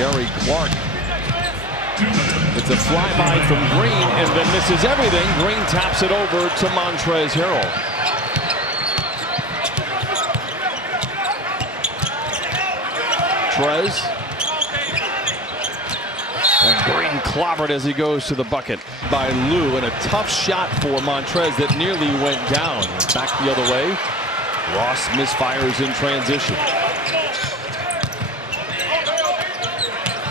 Gary Clark. It's a flyby from Green and then misses everything. Green taps it over to Montrezl Harrell. Trez. And Green clobbered as he goes to the bucket by Lou, and a tough shot for Montrez that nearly went down. Back the other way. Ross misfires in transition.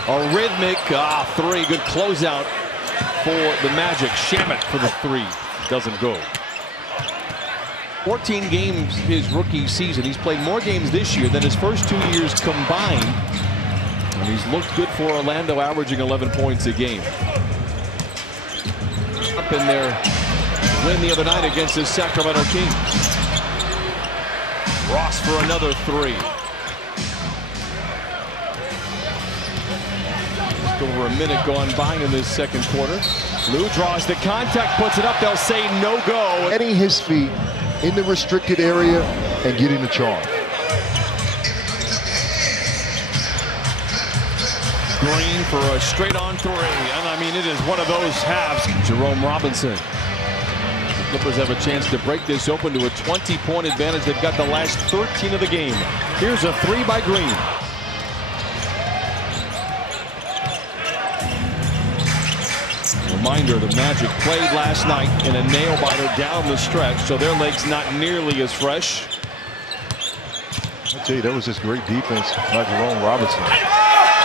A rhythmic three. Good closeout for the Magic. Shamet for the three. Doesn't go. 14 games his rookie season. He's played more games this year than his first 2 years combined. And he's looked good for Orlando, averaging 11 points a game. Up in their win the other night against the Sacramento Kings. Ross for another three. Just over a minute gone by in this second quarter. Lou draws the contact, puts it up. They'll say no go. Getting his feet in the restricted area and getting the charge. Green for a straight-on three, and I mean, it is one of those halves. Jerome Robinson. The Clippers have a chance to break this open to a 20-point advantage. They've got the last 13 of the game. Here's a three by Green. Reminder, the Magic played last night in a nail-biter down the stretch, so their legs not nearly as fresh. I'll tell you, that was just great defense by Jerome Robinson.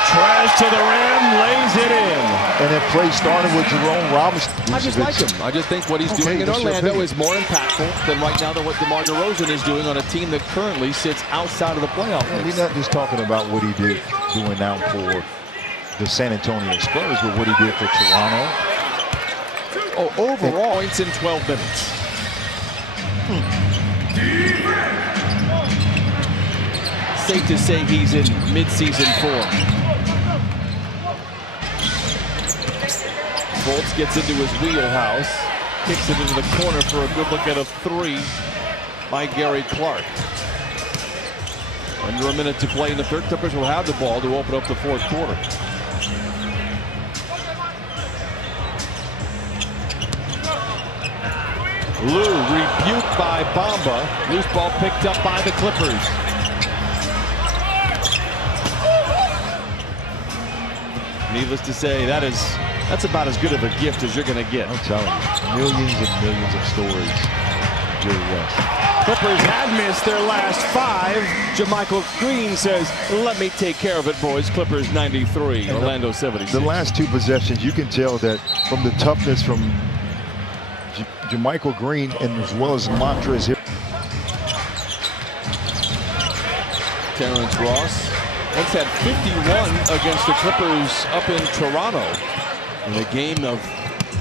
Trez to the rim, lays it in. And that play started with Jerome Robinson. I just like him. I just think what he's doing in Orlando is more impactful than right now than what DeMar DeRozan is doing on a team that currently sits outside of the playoff mix. We're not just talking about what he did doing now for the San Antonio Spurs, but what he did for Toronto. Oh, overall, points in 12 minutes. Safe to say he's in mid-season form. Fultz gets into his wheelhouse, kicks it into the corner for a good look at a three by Gary Clark. Under a minute to play in the third. Clippers will have the ball to open up the fourth quarter. Lou rebuked by Bamba. Loose ball picked up by the Clippers. Needless to say, that's about as good of a gift as you're going to get. I'm telling you, millions and millions of stories. Jerry West. Clippers have missed their last five. JaMychal Green says, let me take care of it, boys. Clippers 93, and Orlando 76. The last two possessions, you can tell that from the toughness from JaMychal Green and as well as Montrezl here. Terrence Ross once had 51 against the Clippers up in Toronto in a game of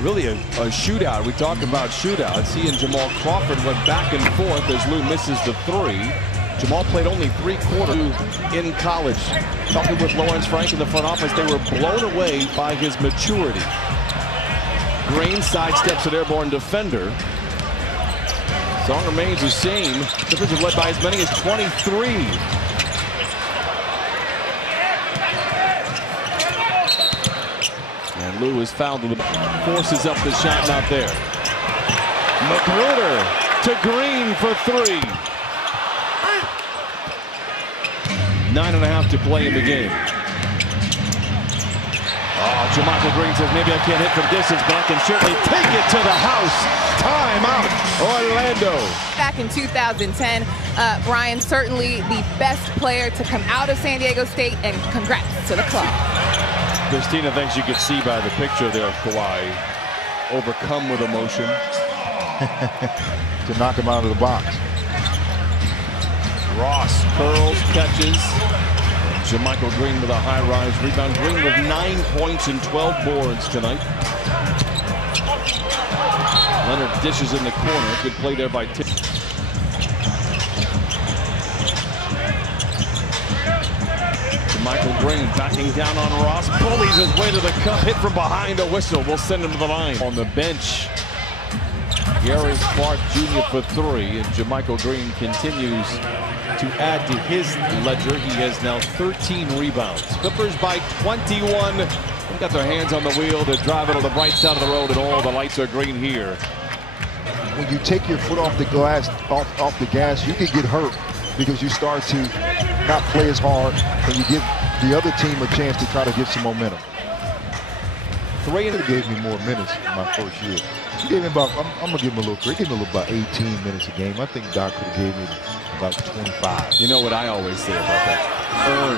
really a shootout. We talk about shootouts. He and Jamal Crawford went back and forth as Lou misses the three. Jamal played only 3 quarters in college. Talking with Lawrence Frank in the front office, they were blown away by his maturity. Green sidesteps an airborne defender. Song remains the same. Clippers have led by as many as 23. And Lou is fouled. Forces up the shot, not there. Magruder to Green for three. 9.5 to play in the game. Oh, JaMychal Green says, maybe I can't hit from distance, but I can certainly take it to the house. Timeout, Orlando. Back in 2010, Brian, certainly the best player to come out of San Diego State, and congrats to the club. Christina thinks you could see by the picture there of Kawhi overcome with emotion. To knock him out of the box. Ross curls, catches. JaMychal Green with a high-rise rebound. Green with 9 points and 12 boards tonight. Leonard dishes in the corner. Good play there by Tipp. JaMychal Green backing down on Ross. Bullies his way to the cup. Hit from behind. A whistle will send him to the line. On the bench, Gary Clark Jr. for three. And JaMychal Green continues to add to his ledger. He has now 13 rebounds. Clippers by 21. They've got their hands on the wheel to drive it on the bright side of the road, and all the lights are green here. When you take your foot off the glass, off the gas, you can get hurt because you start to not play as hard, and you give the other team a chance to try to get some momentum. He gave me more minutes in my first year. He gave me about, I'm going to give him a little credit. He gave me about 18 minutes a game. I think Doc could have gave me about 25. You know what I always say about that? Earn